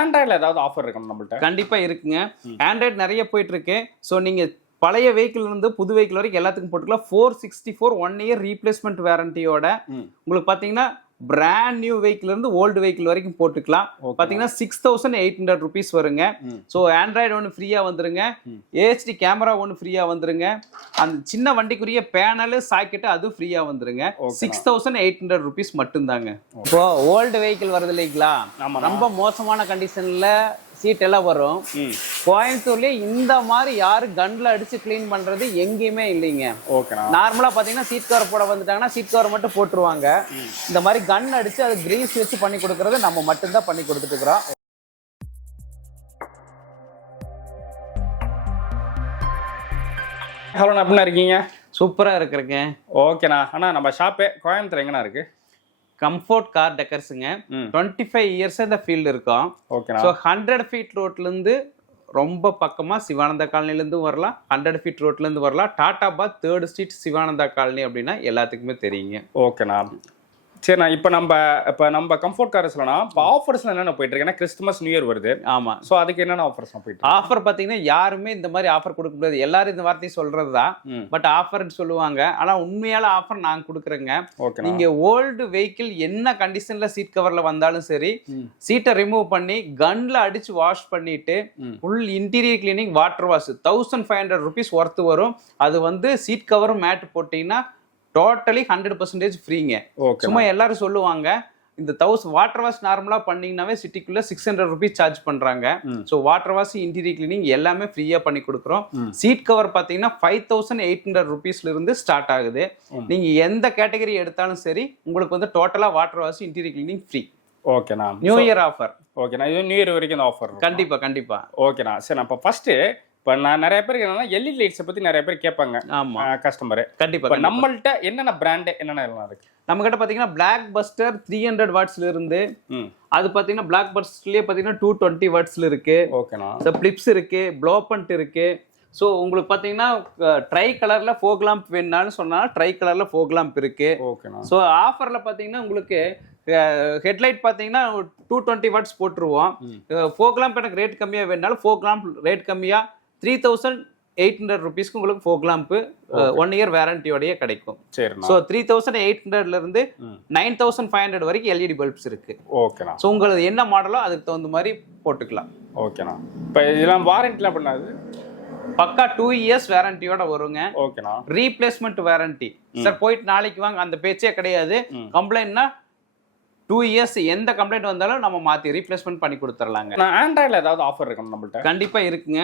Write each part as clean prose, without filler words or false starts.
ஆண்ட்ராய்டில் ஏதாவது ஆஃபர் இருக்கணும் நம்மள்ட்ட? கண்டிப்பாக இருக்குங்க. ஆண்ட்ராய்டு நிறைய போயிட்டு இருக்கு. ஸோ நீங்கள் பழைய வெஹிக்கிள் இருந்து புது வெஹிக்கிள் வரைக்கும் எல்லாத்துக்கும் போட்டுக்கலாம். 464 1 இயர் ரீப்ளேஸ்மெண்ட் வாரண்டியோட உங்களுக்கு பார்த்தீங்கன்னா பிராண்ட் நியூ வெஹிக்கிள் இருந்து ஓல்டு வெஹிக்கிள் வரைக்கும் போட்டுக்கலாம். பார்த்தீங்கன்னா 6800 rupees வருங்க. ஸோ ஆண்ட்ராய்டு ஒன்று ஃப்ரீயாக வந்துருங்க, ஏஹெச்டி கேமரா ஒன்று ஃப்ரீயாக வந்துருங்க, அந்த சின்ன வண்டிக்குரிய பேனலு சாக்கெட்டு அதுவும் ஃப்ரீயாக வந்துருங்க. 6800 rupees மட்டும்தாங்க. இப்போ ஓல்டு வெஹிக்கிள் வருது இல்லைங்களா, ரொம்ப மோசமான கண்டிஷனில் சீட் எல்லாம் வரும். கோயம்புத்தூர்லயே இந்த மாதிரி யாரு கன்ல அடிச்சு கிளீன் பண்றது எங்கேயுமே இல்லைங்க. நார்மலா பாத்தீங்கன்னா சீட் கவர் போட வந்துட்டாங்கன்னா சீட் கவர் மட்டும் போட்டுருவாங்க. இந்த மாதிரி கன் அடிச்சு அது கிரீஸ் வச்சு பண்ணி கொடுக்கறது நம்ம மட்டும்தான் பண்ணி கொடுத்துட்டு இருக்கிறோம். ஹலோ, எப்படின்னா இருக்கீங்க? சூப்பரா இருக்கிறேங்க. ஓகேண்ணா. அண்ணா நம்ம ஷாப்பே கோயம்புத்தூர் எங்கண்ணா இருக்கு? கம்ஃபோர்ட் கார் டெக்கர்ஸுங்க. 25 இயர்ஸ் இந்த ஃபீல்டு இருக்கும். ஸோ 100 feet ரோட்லேருந்து ரொம்ப பக்கமாக சிவானந்தா காலனிலேருந்து வரலாம், 100 feet ரோட்லேருந்து வரலாம். Tatabad 3rd Street Sivananda colony அப்படின்னா எல்லாத்துக்குமே தெரியுங்க. ஓகேண்ணா. சரிண்ணா, இப்போ நம்ம கம்ஃபோர்ட் கார்ஸ்லனா இப்போ ஆஃபர்ஸ்ல என்னென்ன போயிட்டு இருக்கு? ஏன்னா கிறிஸ்துமஸ் நியூ இயர் வருது. ஆமாம். ஸோ அதுக்கு என்னென்ன ஆஃபர்ஸ் போயிட்டு? ஆஃபர் பார்த்தீங்கன்னா யாருமே இந்த மாதிரி ஆஃபர் கொடுக்க முடியாது. எல்லாரும் இந்த வார்த்தையை சொல்றது தான், பட் ஆஃபர்னு சொல்லுவாங்க. ஆனால் உண்மையால ஆஃபர் நாங்கள் கொடுக்குறோங்க. நீங்க ஓல்டு வெஹிக்கிள் என்ன கண்டிஷன்ல சீட் கவர்ல வந்தாலும் சரி, சீட்டை ரிமூவ் பண்ணி கன்ல அடிச்சு வாஷ் பண்ணிட்டு full interior cleaning water wash 1500 rupees worth வரும். அது வந்து சீட் கவரும் மேட் போட்டீங்கன்னா டோட்டலி 100% ஃப்ரீங்க. சும்மா எல்லாரும் சொல்லுவாங்க இந்த வாட்டர் வாஷ் நார்மலா பண்ணீங்கன்னாவே சிட்டிக்குள்ள 600 rupees சார்ஜ் பண்றாங்க. So water wash interior cleaning எல்லாமே ஃப்ரீயா பண்ணி கொடுக்குறோம். சீட் கவர் பாத்தீங்கன்னா 5800 rupeesல இருந்து ஸ்டார்ட் ஆகுது. நீங்க எந்த கேட்டகரி எடுத்தாலும் சரி உங்களுக்கு வந்து டோட்டலா water wash interior cleaning free. ஓகேண்ணா. New year offer. ஓகேண்ணா, இது நியூ இயர் வரைக்கும் இந்த ஆஃபர்? கண்டிப்பா கண்டிப்பா. ஓகேண்ணா. சரி, நான் இப்போ ஃபர்ஸ்ட் இப்போ நான் நிறைய பேருக்கு என்னன்னா எல்இடி லைட்ஸை பற்றி நிறைய பேர் கேட்பாங்க. ஆமாம், கஸ்டமரு. கண்டிப்பாக. இப்போ நம்மள்ட்ட என்னென்ன பிராண்டு என்னென்ன எல்லாம் இருக்கு? நம்ம கிட்ட பார்த்தீங்கன்னா பிளாக் பஸ்டர் 300 wattsல இருந்து அது பார்த்தீங்கன்னா பிளாக் பஸ்டர்லேயே பார்த்தீங்கன்னா 220 wattsல இருக்கு. ஓகேண்ணா. பிளிப்ஸ் இருக்கு, ப்ளோபண்ட் இருக்கு. ஸோ உங்களுக்கு பார்த்தீங்கன்னா ட்ரை கலரில் ஃபோக் லாம்ப் வேணுனாலும் சொன்னால் ட்ரை கலரில் ஃபோக் லாம்ப் இருக்கு. ஓகேண்ணா. ஸோ ஆஃபரில் பார்த்தீங்கன்னா உங்களுக்கு ஹெட்லைட் பார்த்தீங்கன்னா 220 watts போட்டுருவோம். ஃபோக் லாம்ப் எனக்கு ரேட் கம்மியாக வேணுனாலும் ஃபோக் லாம்ப் ரேட் கம்மியாக 3800 rupeesக்கு உங்களுக்கு ஃபோக் லாம்ப் 1 year வாரண்டியோடய கிடைக்கும். ஸோ 3800ல இருந்து 9500 வரைக்கும் எல்இடி பல்ப்ஸ் இருக்கு. ஓகேண்ணா. ஸோ உங்களுக்கு என்ன மாடலோ அதுக்கு தகுந்த மாதிரி போட்டுக்கலாம். ஓகேண்ணா. இப்போ இதெல்லாம் வாரண்டிலாம் பண்ணாது? பக்கா 2 years வாரண்டியோட வருங்க. ஓகேண்ணா. ரீப்ளேஸ்மெண்ட் வாரண்டி சார், போயிட்டு நாளைக்கு வாங்க அந்த பேச்சே கிடையாது. கம்ப்ளைண்ட்னா 2 years எந்த கம்ப்ளைண்ட் வந்தாலும் நம்ம மாத்தி ரீப்ளேஸ்மெண்ட் பண்ணி கொடுத்துடலாங்க. ஆண்ட்ராய்டில் ஏதாவது ஆஃபர் இருக்கணும் நம்மள்ட்ட? கண்டிப்பா இருக்குங்க.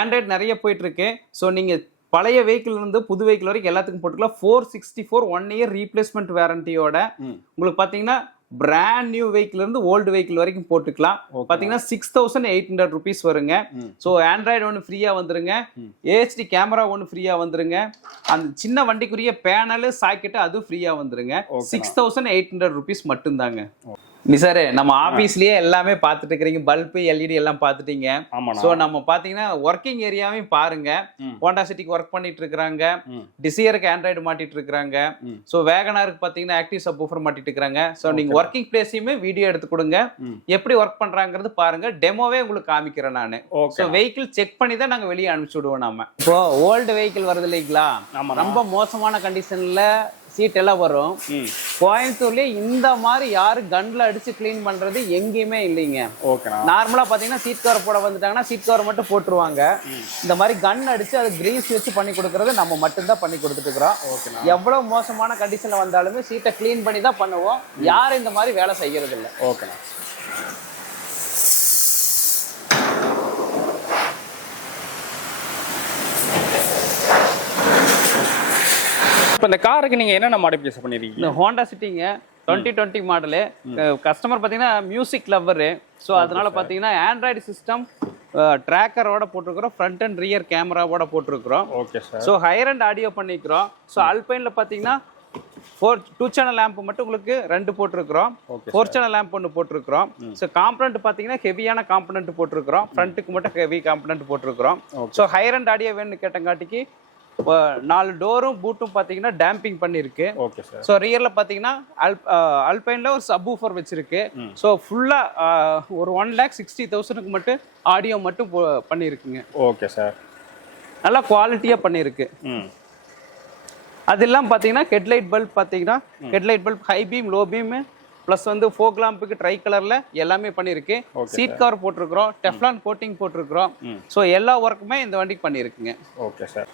ஆண்ட்ராய்டு நிறைய போயிட்டு இருக்கு. ஸோ நீங்க பழைய வெஹிக்கிள் இருந்து புது வெஹிக்கிள் வரைக்கும் எல்லாத்துக்கும் போட்டுக்கலாம். 464 1 year ரீப்ளேஸ்மெண்ட் வாரண்டியோட உங்களுக்கு பாத்தீங்கன்னா பிராண்ட் நியூ வெஹிக்கிள் இருந்து ஓல்டு வெஹிக்கிள் வரைக்கும் போட்டுக்கலாம். பாத்தீங்கன்னா 6800 rupees வருங்க. ஸோ ஆண்ட்ராய்டு ஒன்று ஃப்ரீயா வந்துருங்க, ஏஹெச்டி கேமரா ஒன்று ஃப்ரீயா வந்துருங்க, அந்த சின்ன வண்டிக்குரிய பேனலு சாக்கெட்டு அதுவும் ஃப்ரீயா வந்துருங்க. 6800 rupees மட்டும்தாங்க. சார், நம்ம ஆபீஸ்லயே எல்லாமே பார்த்துட்டு இருக்கிறீங்க, பல்பு எல்இடி எல்லாம் பார்த்துட்டீங்க. ஸோ நம்ம பார்த்தீங்கன்னா ஒர்க்கிங் ஏரியாவையும் பாருங்க. ஹோண்டா சிட்டிக்கு ஒர்க் பண்ணிட்டு இருக்கிறாங்க, டிசைருக்கு ஆண்ட்ராய்டு மாட்டிட்டு இருக்கிறாங்க, ஸோ வேகனாருக்கு பார்த்தீங்கன்னா ஆக்டிவ் சப்வூஃபர் மாட்டிட்டு இருக்கிறாங்க. ஸோ நீங்க ஒர்க்கிங் பிளேஸையுமே வீடியோ எடுத்து கொடுங்க, எப்படி ஒர்க் பண்றாங்கிறது பாருங்க, டெமோவே உங்களுக்கு காமிக்கிறேன் நான். ஸோ வெஹிக்கிள் செக் பண்ணி தான் நாங்கள் வெளியே அனுப்பிச்சு விடுவோம். நம்ம இப்போ ஓல்டு வெஹிக்கிள் வருது இல்லைங்களா, ரொம்ப மோசமான கண்டிஷன்ல சீட் எல்லாம் வரும். கோயம்புத்தூர்லயே இந்த மாதிரி யாரு கன்ல அடிச்சு கிளீன் பண்றது எங்கேயுமே இல்லைங்க. நார்மலா பாத்தீங்கன்னா சீட் கவர் போட வந்துட்டாங்கன்னா சீட் கவர் மட்டும் போட்டுருவாங்க. இந்த மாதிரி கன் அடிச்சு அது கிரீஸ் வச்சு பண்ணி கொடுக்கறது நம்ம மட்டும்தான் பண்ணி கொடுத்துட்டு இருக்கிறோம். எவ்வளவு மோசமான கண்டிஷன்ல வந்தாலுமே சீட்டை கிளீன் பண்ணி தான் பண்ணுவோம். யாரும் இந்த மாதிரி வேலை செய்யறது இல்லை. ஓகேண்ணா. இப்போ இந்த காருக்கு நீங்கள் என்னென்ன மாடிஃபிகேஷன் பண்ணிருக்கீங்க? இந்த ஹோண்டா சிட்டிங்க 2020 மாடலு. கஸ்டமர் பார்த்தீங்கன்னா மியூசிக் லவ்வரு. ஸோ அதனால பார்த்தீங்கன்னா ஆண்ட்ராய்டு சிஸ்டம் ட்ராக்கரோட போட்டிருக்கிறோம், ஃப்ரண்ட் அண்ட் ரியர் கேமராவோட போட்டிருக்கிறோம். Okay sir. So higher and audio பண்ணிக்கிறோம். ஸோ அல்பைனில் பார்த்தீங்கன்னா 2 channel லேம்ப் மட்டும் உங்களுக்கு 2 போட்டிருக்கிறோம், 4 channel லேம்ப் ஒன்று போட்டிருக்கிறோம். ஸோ காம்பனண்ட் பார்த்தீங்கன்னா ஹெவியான காம்பனண்ட் போட்டிருக்கிறோம், ஃப்ரண்ட்டுக்கு மட்டும் ஹெவி காம்பனண்ட் போட்டிருக்கிறோம். ஸோ ஹையர் அண்ட் ஆடியோ வேணும்னு கேட்டங்காட்டிக்கு 4 டோரும் பூட்டும் பார்த்தீங்கன்னா டேம்பிங் பண்ணியிருக்கு. Okay sir. ஸோ ரியரில் பார்த்தீங்கன்னா அல்பைனில் ஒரு சப் ஊஃபர் வச்சிருக்கு. ஸோ ஃபுல்லாக ஒரு 1,60,000க்கு மட்டும் ஆடியோ மட்டும் பண்ணியிருக்குங்க. Okay sir. நல்லா குவாலிட்டியாக பண்ணியிருக்கு. அது இல்லாமல் பார்த்தீங்கன்னா ஹெட்லைட் பல்ப் பார்த்தீங்கன்னா headlight bulb high beam low beam plus வந்து ஃபோக் லாம்புக்கு ட்ரை கலரில் எல்லாமே பண்ணியிருக்கு. சீட் கவர் போட்டிருக்கிறோம், டெஃப்லான் கோட்டிங் போட்டிருக்கிறோம். ஸோ எல்லா ஒர்க்குமே இந்த வண்டிக்கு பண்ணியிருக்குங்க. Okay sir.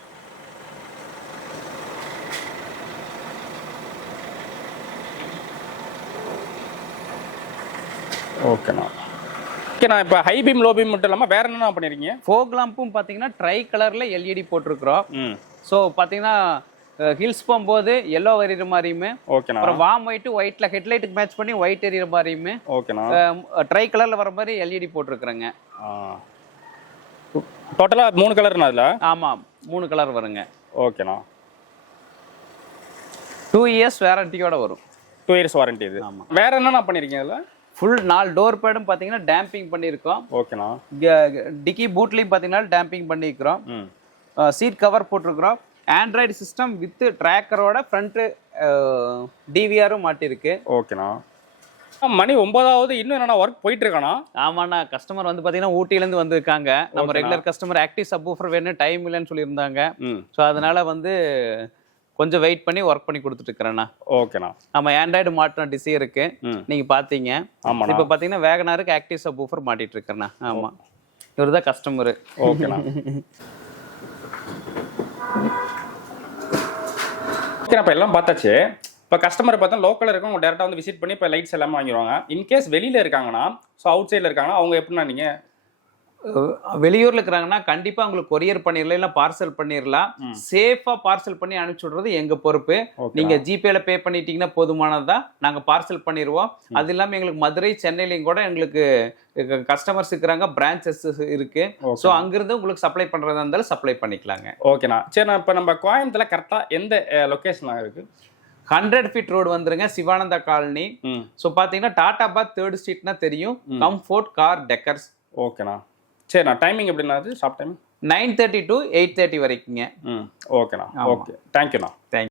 ஓகேண்ணா. ஓகேண்ணா, இப்போ ஹை பீம் லோ பீம் மட்டும் இல்லாமல் வேற என்னென்ன பண்ணிருக்கீங்க? ஃபோக் லாம்பும் பார்த்தீங்கன்னா ட்ரை கலரில் எல்இடி போட்டிருக்கிறோம். ஸோ பார்த்தீங்கன்னா ஹில்ஸ் போகும்போது எல்லோ எரியுற மாதிரியுமே, ஓகேண்ணா, அப்புறம் வார்ம் ஒயிட் ஹெட்லைட்டுக்கு மேட்ச் பண்ணி ஒயிட் எரியுற மாதிரியுமே, ஓகேண்ணா, ட்ரை கலரில் வர மாதிரி எல்இடி போட்டிருக்கிறேங்க. டோட்டலாக 3 கலர்ண்ணா அதில்? ஆமாம், 3 கலர் வருங்க. ஓகேண்ணா. 2 இயர்ஸ் வாரண்டியோட வரும். 2 இயர்ஸ் வாரண்டி இது. ஆமாம். வேற என்னென்ன பண்ணிருக்கீங்க அதில்? ஃபுல் 4 டோர் பேடும் பார்த்தீங்கன்னா டேம்பிங் பண்ணியிருக்கோம். ஓகேண்ணா. டிக்கி பூட்லையும் பார்த்தீங்கன்னா டேம்பிங் பண்ணியிருக்கிறோம். சீட் கவர் போட்டிருக்கிறோம். ஆண்ட்ராய்டு சிஸ்டம் வித் ட்ராக்கரோட ஃப்ரண்ட்டு டிவிஆரும் மாட்டிருக்கு. ஓகேண்ணா. மணி 9ஆவது, இன்னும் என்னென்ன ஒர்க் போயிட்டு இருக்கானா? ஆமாண்ணா, கஸ்டமர் வந்து பார்த்தீங்கன்னா ஊட்டியிலேருந்து வந்திருக்காங்க. நம்ம ரெகுலர் கஸ்டமர் ஆக்டிவ் சப்வூஃபர் வேணும், டைம் இல்லைன்னு சொல்லியிருந்தாங்க. ஸோ அதனால வந்து கொஞ்சம் வெயிட் பண்ணி ஒர்க் பண்ணி கொடுத்துட்டு இருக்கிறேண்ணா. ஓகேண்ணா. நம்ம ஆண்ட்ராய்டு மாட்டின டிசி இருக்கு, நீங்க பாத்தீங்க. ஆமாண்ணா. இப்போ பார்த்தீங்கன்னா வேகனாருக்கு ஆக்டிவ் சப்வூஃபர் மாட்டிட்டு இருக்கிறேண்ணா. ஆமா, இவர் தான் கஸ்டமரு. ஓகேண்ணா. ஓகே, இப்போ எல்லாம் பார்த்தாச்சு. இப்போ கஸ்டமர் பார்த்தா லோக்கலில் இருக்கும், அவங்க டேரெக்டாக வந்து விசிட் பண்ணி இப்போ லைட்ஸ் எல்லாமே வாங்கிடுவாங்க. இன்கேஸ் வெளியில் இருக்காங்கன்னா, ஸோ அவுட் சைடில் இருக்காங்கன்னா, அவங்க எப்படின்னா நீங்கள் வெளியூர்ல இருக்கிறாங்கன்னா கண்டிப்பா உங்களுக்கு கொரியர் பண்ணிடலாம், இல்ல பார்சல் பண்ணிடலாம். சேஃபா பார்சல் பண்ணி அனுப்பிச்சு விடுறது எங்க பொறுப்பு. நீங்க ஜிபேல பே பண்ணிட்டீங்கன்னா போதுமானதா, நாங்க பார்சல் பண்ணிடுவோம். அது இல்லாம எங்களுக்கு மதுரை, சென்னையிலையும் கூட எங்களுக்கு கஸ்டமர்ஸ் இருக்கிறாங்க, பிரான்ச்சஸ் இருக்கு. ஸோ அங்கிருந்து உங்களுக்கு சப்ளை பண்றதா இருந்தாலும் சப்ளை பண்ணிக்கலாங்க. ஓகேண்ணா. சரி, இப்போ நம்ம கோயம்புத்தூர்ல கரெக்டா எந்த லொகேஷன் இருக்கு? 100 ஃபீட் ரோடு வந்துருங்க, சிவானந்தா காலனி. ஸோ பாத்தீங்கன்னா டாடா பாத் 3rd ஸ்ட்ரீட்னா தெரியும், கம்ஃபோர்ட் கார் டெக்கர்ஸ். ஓகேண்ணா. சரிண்ணா. டைமிங் எப்படின்னா ஷாப் டைம்? 9:30 to 8:30 வரைக்குங்க. ஓகேண்ணா. ஓகே, தேங்க்யூண்ணா. தேங்க்யூ.